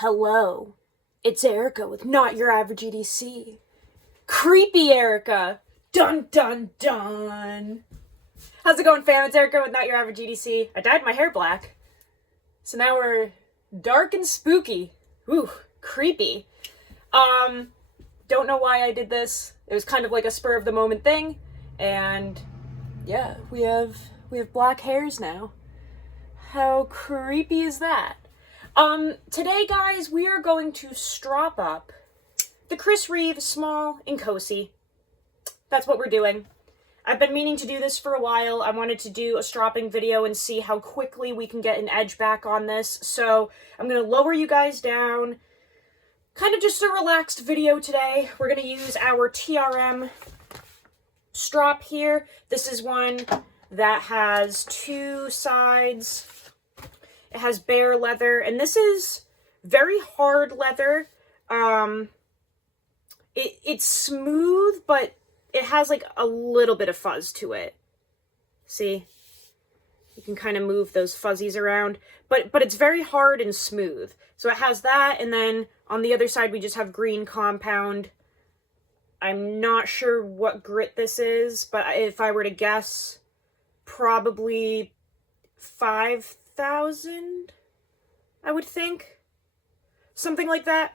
Hello, it's Erica with Not Your Average EDC. Creepy Erica! Dun dun dun! How's it going, fam? It's Erica with Not Your Average EDC. I dyed my hair black, so now we're dark and spooky. Ooh, creepy. Don't know why I did this. It was kind of like a spur of the moment thing, and yeah, we have black hairs now. How creepy is that? Today, guys, we are going to strop up the Chris Reeve Small Inkosi. That's what we're doing. I've been meaning to do this for a while. I wanted to do a stropping video and see how quickly we can get an edge back on this. So I'm going to lower you guys down. Kind of just a relaxed video today. We're going to use our TRM strop here. This is one that has two sides. It has bare leather, and this is very hard leather. It's smooth, but it has like a little bit of fuzz to it. See? You can kind of move those fuzzies around, but it's very hard and smooth. So it has that, and then on the other side we just have green compound. I'm not sure what grit this is, but if I were to guess, probably 5,000, I would think. Something like that.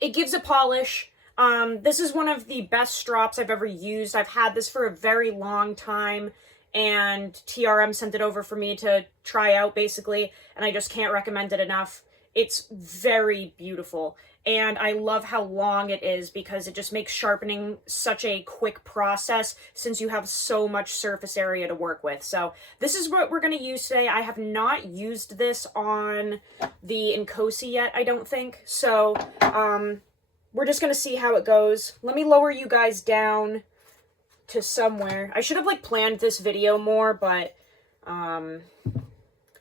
It gives a polish. This is one of the best strops I've ever used. I've had this for a very long time, and TRM sent it over for me to try out, basically, and I just can't recommend it enough. It's very beautiful, and I love how long it is because it just makes sharpening such a quick process since you have so much surface area to work with. So this is what we're going to use today. I have not used this on the Inkosi yet, I don't think. So we're just going to see how it goes. Let me lower you guys down to somewhere. I should have planned this video more, but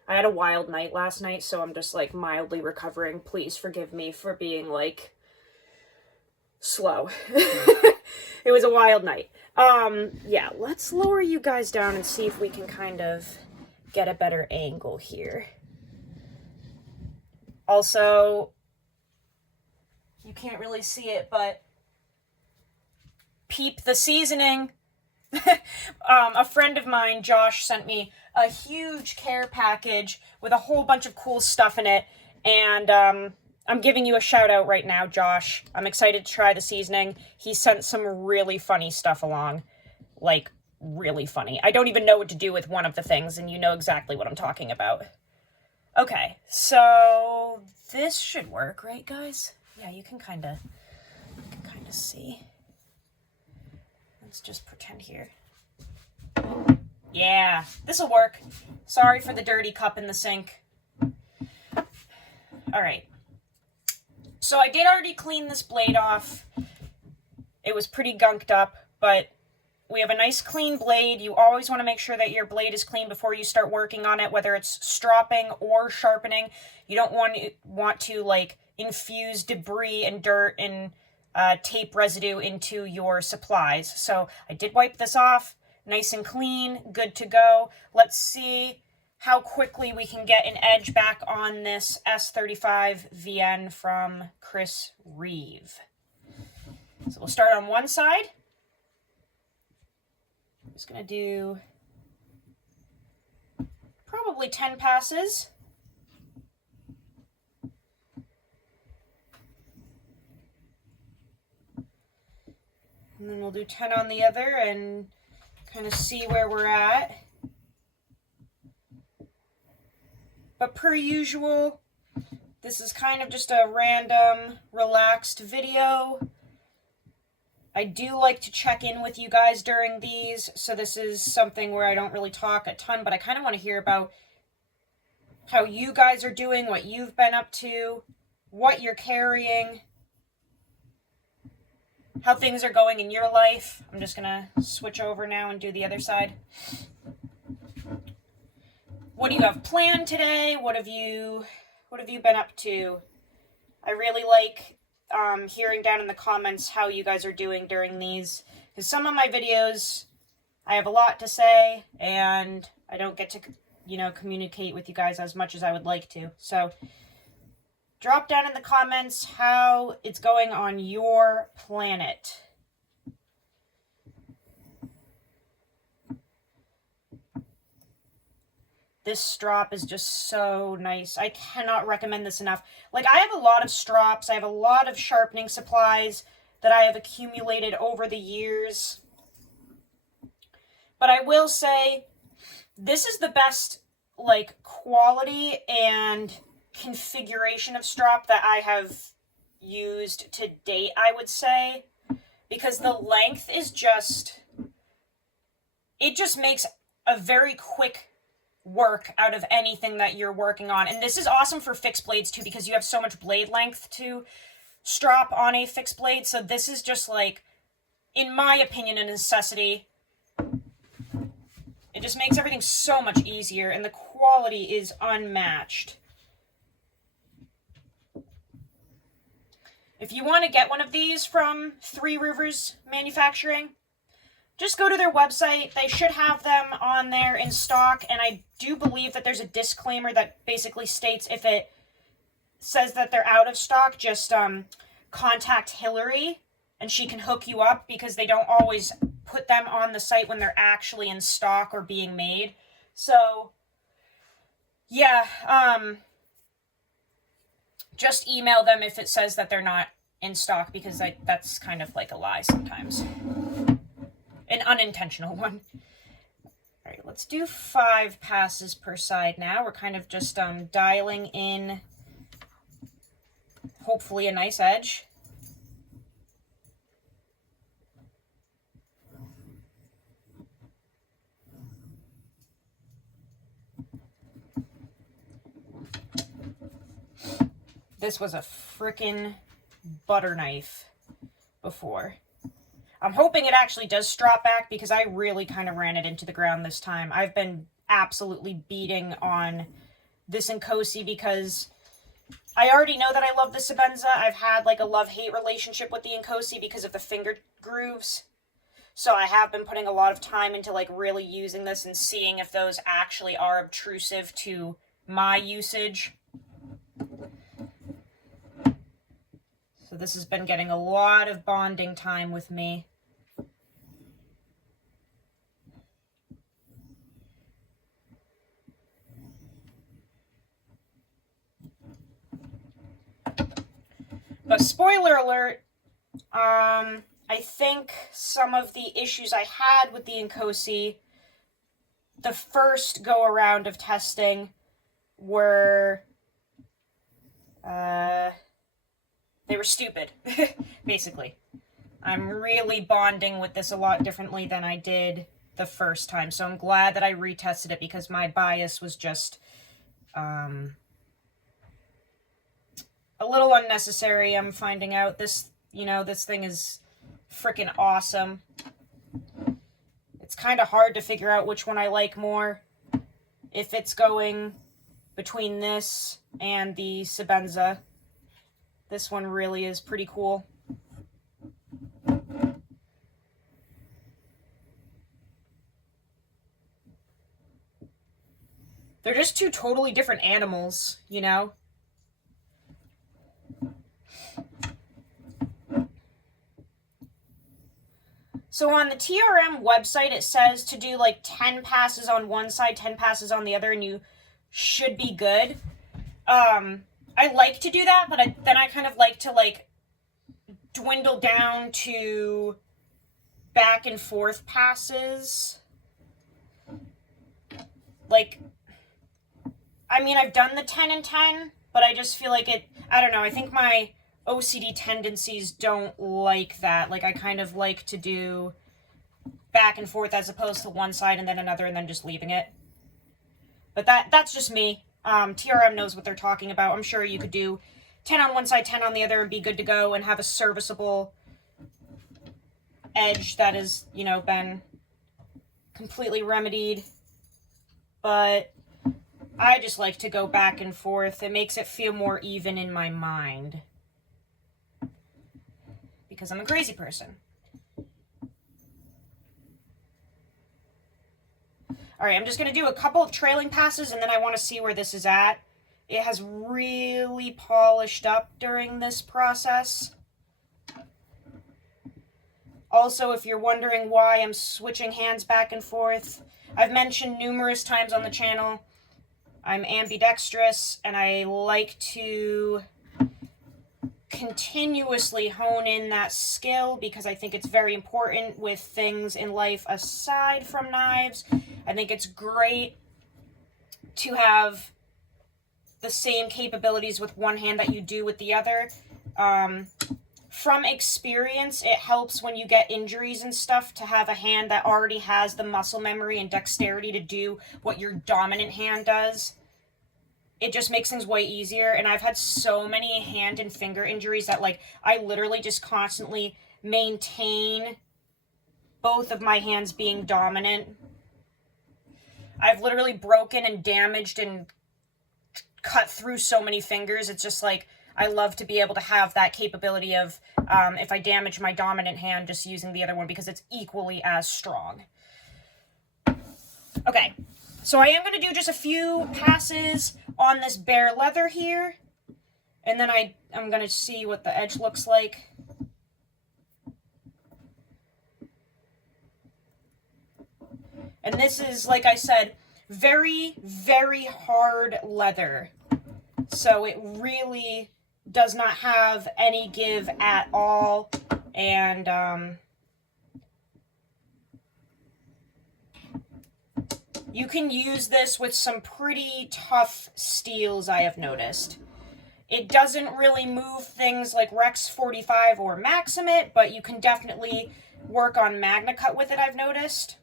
I had a wild night last night, so I'm just mildly recovering. Please forgive me for being slow. It was a wild night. Yeah, let's lower you guys down and see if we can kind of get a better angle here. Also, you can't really see it, but peep the seasoning. A friend of mine, Josh, sent me a huge care package with a whole bunch of cool stuff in it, and I'm giving you a shout out right now, Josh. I'm excited to try the seasoning. He sent some really funny stuff along, really funny. I don't even know what to do with one of the things, and you know exactly what I'm talking about. Okay, so this should work, right, guys? Yeah, you can kind of see. Let's just pretend here. Yeah, this'll work. Sorry for the dirty cup in the sink. Alright. So I did already clean this blade off. It was pretty gunked up, but we have a nice clean blade. You always want to make sure that your blade is clean before you start working on it, whether it's stropping or sharpening. You don't want to infuse debris and dirt and tape residue into your supplies. So I did wipe this off, nice and clean, good to go. Let's see how quickly we can get an edge back on this S35 VN from Chris Reeve. So we'll start on one side. I'm just gonna do probably 10 passes. And then we'll do 10 on the other and kind of see where we're at. But per usual, this is kind of just a random, relaxed video. I do like to check in with you guys during these, so this is something where I don't really talk a ton, but I kind of want to hear about how you guys are doing, what you've been up to, what you're carrying, how things are going in your life. I'm just gonna switch over now and do the other side. What do you have planned today? What have you been up to? I really like hearing down in the comments how you guys are doing during these, because some of my videos I have a lot to say and I don't get to communicate with you guys as much as I would like to. So Drop down in the comments how it's going on your planet. This strop is just so nice. I cannot recommend this enough. Like, I have a lot of strops. I have a lot of sharpening supplies that I have accumulated over the years. But I will say, this is the best, like, quality and configuration of strop that I have used to date, I would say. Because the length is just... it just makes a very quick work out of anything that you're working on. And this is awesome for fixed blades too, because you have so much blade length to strop on a fixed blade. So this is just, like, in my opinion, a necessity. It just makes everything so much easier, and the quality is unmatched. If you want to get one of these from Three Rivers Manufacturing, just go to their website. They should have them on there in stock, and I do believe that there's a disclaimer that basically states if it says that they're out of stock, just contact Hillary, and she can hook you up, because they don't always put them on the site when they're actually in stock or being made. So, yeah, just email them if it says that they're not in stock, because that's kind of like a lie sometimes. An unintentional one. All right, let's do 5 passes per side now. We're kind of just dialing in, hopefully, a nice edge. This was a frickin' butter knife before. I'm hoping it actually does strop back, because I really kind of ran it into the ground this time. I've been absolutely beating on this Inkosi because I already know that I love the Sebenza. I've had like a love-hate relationship with the Inkosi because of the finger grooves. So I have been putting a lot of time into like really using this and seeing if those actually are obtrusive to my usage. So this has been getting a lot of bonding time with me. But spoiler alert, I think some of the issues I had with the Inkosi the first go around of testing were they were stupid, basically. I'm really bonding with this a lot differently than I did the first time, so I'm glad that I retested it, because my bias was just a little unnecessary. I'm finding out this, this thing is freaking awesome. It's kind of hard to figure out which one I like more, if it's going between this and the Sebenza. This one really is pretty cool. They're just two totally different animals, So on the TRM website, it says to do like 10 passes on one side, 10 passes on the other, and you should be good. I like to do that, but then I kind of like to like dwindle down to back and forth passes. Like, I mean, I've done the 10 and 10, but I just feel like I don't know, I think my OCD tendencies don't like that. Like, I kind of like to do back and forth as opposed to one side and then another and then just leaving it. But that's just me. TRM knows what they're talking about. I'm sure you could do 10 on one side, 10 on the other, and be good to go and have a serviceable edge that has, been completely remedied. But I just like to go back and forth. It makes it feel more even in my mind, because I'm a crazy person. All right, I'm just going to do a couple of trailing passes, and then I want to see where this is at. It has really polished up during this process. Also, if you're wondering why I'm switching hands back and forth, I've mentioned numerous times on the channel, I'm ambidextrous, and I like to continuously hone in that skill because I think it's very important with things in life aside from knives. I think it's great to have the same capabilities with one hand that you do with the other. From experience, it helps when you get injuries and stuff to have a hand that already has the muscle memory and dexterity to do what your dominant hand does. It just makes things way easier, and I've had so many hand and finger injuries that, like, I literally just constantly maintain both of my hands being dominant. I've literally broken and damaged and cut through so many fingers. It's just like, I love to be able to have that capability of, if I damage my dominant hand, just using the other one because it's equally as strong. Okay, so I am going to do just a few passes on this bare leather here, and then I'm going to see what the edge looks like. And this is, like I said, very, very hard leather. So it really does not have any give at all. And you can use this with some pretty tough steels, I have noticed. It doesn't really move things like Rex 45 or Maximate, but you can definitely work on Magna Cut with it, I've noticed.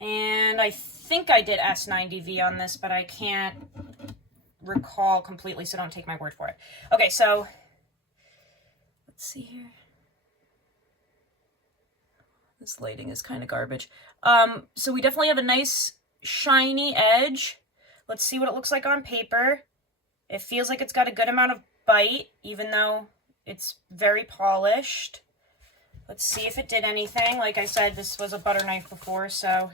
And I think I did S90V on this, but I can't recall completely, so don't take my word for it. Okay, so let's see here. This lighting is kind of garbage. So we definitely have a nice shiny edge. Let's see what it looks like on paper. It feels like it's got a good amount of bite, even though it's very polished. Let's see if it did anything. Like I said, this was a butter knife before, so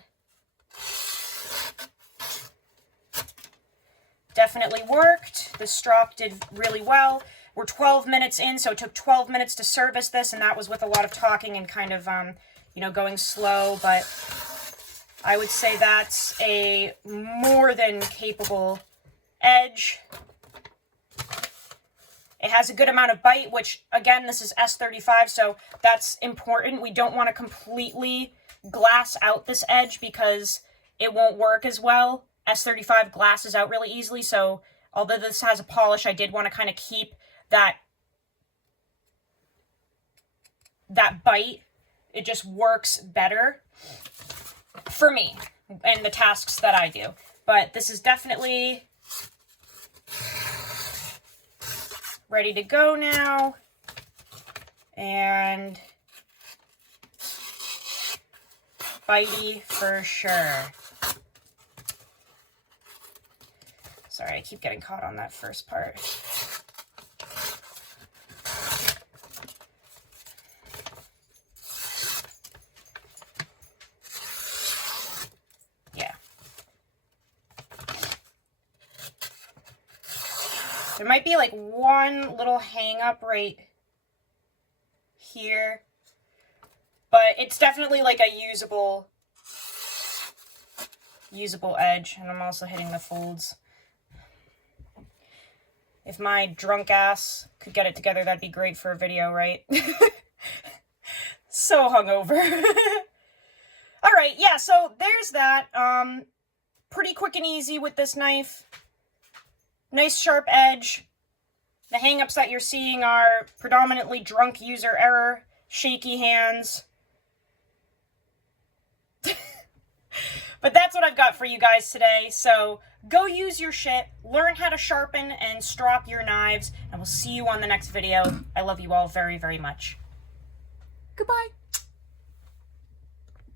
definitely worked. The strop did really well. We're 12 minutes in, so it took 12 minutes to service this, and that was with a lot of talking and kind of, you know, going slow, but I would say that's a more than capable edge. It has a good amount of bite, which, again, this is S35, so that's important. We don't want to completely glass out this edge because it won't work as well. S35 glasses out really easily, so although this has a polish, I did want to kind of keep that bite. It just works better for me and the tasks that I do. But this is definitely ready to go now. And bitey for sure. Sorry, I keep getting caught on that first part. Yeah. There might be like one little hang up right here, but it's definitely like a usable edge, and I'm also hitting the folds. If my drunk ass could get it together, that'd be great for a video, right? So hungover. All right, yeah, so there's that. Pretty quick and easy with this knife. Nice sharp edge. The hang-ups that you're seeing are predominantly drunk user error, shaky hands. But that's what I've got for you guys today. So go use your shit, learn how to sharpen and strop your knives, and we'll see you on the next video. I love you all very, very much. Goodbye.